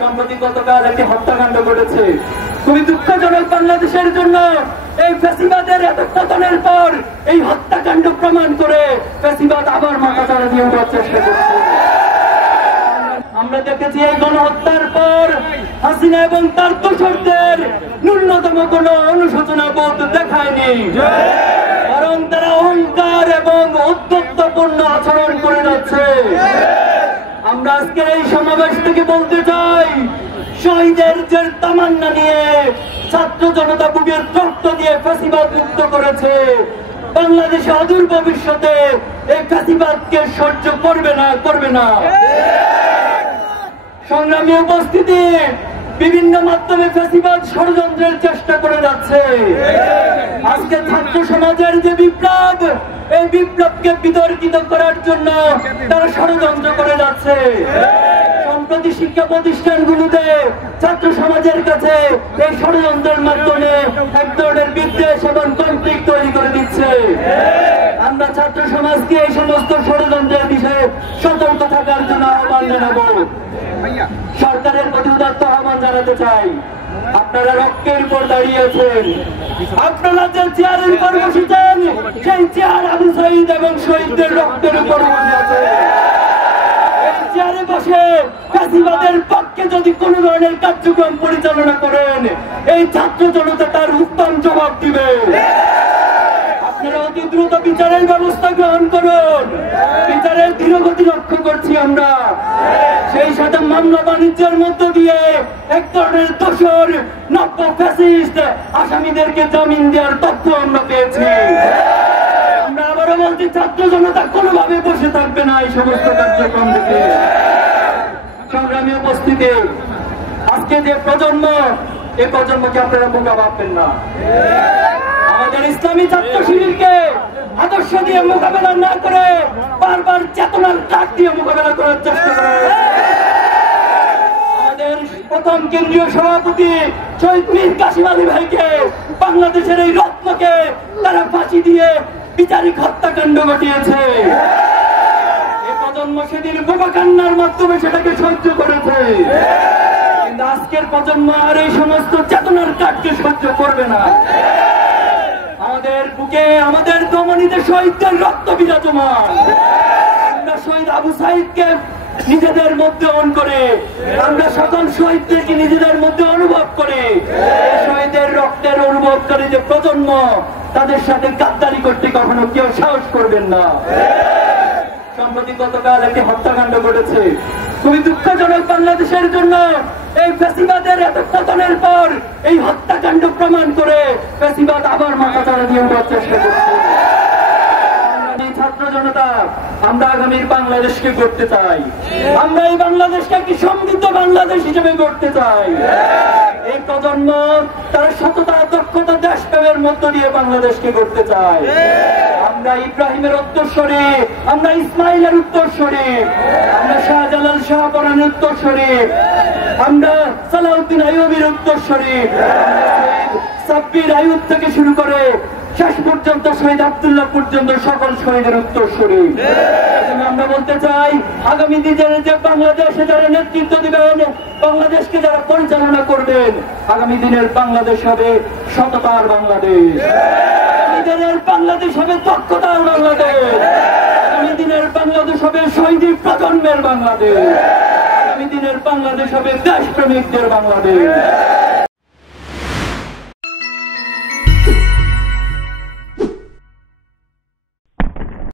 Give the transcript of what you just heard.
সম্প্রতি গতকাল একটি হত্যাকাণ্ড ঘটেছে। খুবই দুঃখজনক বাংলাদেশের জন্য। এই ফ্যাসিবাদের এত পতনের পর এই হত্যাকাণ্ড প্রমাণ করে ফ্যাসিবাদ আবার মাথা চাড়া দিয়ে উঠার চেষ্টা করছে। আমরা দেখেছি এই গণহত্যার পর হাসিনা এবং তার দোসরদের ন্যূনতম কোন অনুশোচনা বোধ দেখায়নি, বরং তারা অহংকার এবং উদ্ধত্তপূর্ণ আচরণ করে যাচ্ছে। আমরা আজকের এই সমাবেশ থেকে বলতে চাই, শহীদের যে তামান্না নিয়ে ছাত্র জনতা বুকের রক্ত দিয়ে ফ্যাসিবাদ মুক্ত করেছে, বাংলাদেশে অদূর ভবিষ্যতে এই ফ্যাসিবাদকে সহ্য করবে না। সংগ্রামী উপস্থিতি, বিভিন্ন মাধ্যমে ফ্যাসিবাদ ষড়যন্ত্রের চেষ্টা করে যাচ্ছে। আজকে ছাত্র সমাজের যে বিপ্লব, এই বিপ্লবকে বিতর্কিত করার জন্য তারা ষড়যন্ত্র করে যাচ্ছে। সম্প্রতি শিক্ষা প্রতিষ্ঠানগুলোতে ছাত্র সমাজের কাছে এই ষড়যন্ত্রের মাধ্যমে এক ধরনের বিদ্বেষ এবং কনফ্লিক্ট তৈরি করে দিচ্ছে। আমরা ছাত্র সমাজকে এই সমস্ত ষড়যন্ত্রের বিষয়ে সতর্ক থাকার জন্য আহ্বান জানাবো। সরকারের প্রতি উদাত্ত আহ্বান জানাতে চাই, আপনারা রক্তের উপর দাঁড়িয়েছেন, আপনারা যে চেয়ারের উপর বসেছেন সেই চেয়ার আবু সাঈদ এবং শহীদদের রক্তের উপর বসেছে। এই চেয়ারে বসে ফ্যাসিবাদের পক্ষে যদি কোন ধরনের কার্যক্রম পরিচালনা করেন, এই ছাত্র জনতা তার উত্তম জবাব দিবে। আপনারা অতি দ্রুত বিচারের ব্যবস্থা গ্রহণ করুন। বিচারের ধীরগতি লক্ষ্য করছি আমরা। সেই সাথে মামলা বাণিজ্যের মধ্য দিয়ে এক ধরনের দোষর নব্য ফ্যাসিস্ট আসামিদেরকে জামিন দেওয়ার তথ্য আমরা পেয়েছি। আমরা আবারও বলছি, ছাত্র জনতা কোনোভাবে বসে থাকবে না এই সমস্ত কার্যক্রম থেকে। সংগ্রামী উপস্থিতি, আজকে যে প্রজন্ম, এই প্রজন্মকে আপনারা বোকা ভাববেন না। আমাদের ইসলামী ছাত্র শিবিরকে আদর্শ দিয়ে মোকাবেলা না করে বারবার চেতনার ডাক দিয়ে মোকাবেলা করার চেষ্টা করে। আমাদের প্রথম কেন্দ্রীয় সভাপতি শহীদ মীর কাসিম আলী ভাইকে, বাংলাদেশের এই রত্নকে তারা ফাঁসি দিয়ে বিচারিক হত্যাকাণ্ড ঘটিয়েছে। এই প্রজন্ম সেদিন বোবা কান্নার মাধ্যমে সেটাকে সহ্য করেছে, কিন্তু আজকের প্রজন্ম আর এই সমস্ত চেতনার ডাককে সহ্য করবে না। আমাদের বুকে, আমাদের দমনীতে শহীদদের রক্ত বিরাজমান। আমরা শহীদ আবু সাঈদকে নিজেদের মধ্যে অন করে, আমরা সকল শহীদদেরকে নিজেদের মধ্যে অনুভব করে, শহীদের রক্তের অনুভব করে যে প্রজন্ম, তাদের সাথে গাদ্দারি করতে কখনো কেউ সাহস করবেন না। সম্প্রতি গতকাল একটি হত্যাকাণ্ড ঘটেছে। খুবই দুঃখজনক বাংলাদেশের জন্য। এই ফ্যাসিবাদের এত পতনের পর এই হত্যাকাণ্ড প্রমাণ করে ফ্যাসিবাদ আবার মাথা চাড়া দিয়ে উঠার চেষ্টা করছে। ছাত্র জনতা, আমরা আগামীর বাংলাদেশকে গড়তে চাই। আমরা এই বাংলাদেশকে একটি সমৃদ্ধ বাংলাদেশ হিসেবে গড়তে চাই। এই প্রজন্ম তারা সততা, দক্ষতা, দেশপ্রেমের মধ্য দিয়ে বাংলাদেশকে গড়তে চায়। আমরা ইব্রাহিমের উত্তরসূরি, আমরা ইসমাইলের উত্তরসূরি, আমরা শাহজালাল শাহপরানের উত্তরসূরি, আমরা সালাউদ্দিন আইয়ুবীর উত্তরসূরি, সাব্বির আইয়ুব থেকে শুরু করে শেষ পর্যন্ত শহীদ আব্দুল্লাহ পর্যন্ত সকল শহীদের উত্তরসূরি। আমরা বলতে চাই, আগামী দিনের যে বাংলাদেশে যারা নেতৃত্ব দিবেন, বাংলাদেশকে যারা পরিচালনা করবেন, আগামী দিনের বাংলাদেশ হবে সততার বাংলাদেশ, আগামী দিনের বাংলাদেশ হবে দক্ষতার বাংলাদেশ, আগামী দিনের বাংলাদেশ হবে শহীদ প্রজন্মের বাংলাদেশ, আগামী দিনের বাংলাদেশ হবে দেশপ্রেমিকদের বাংলাদেশ।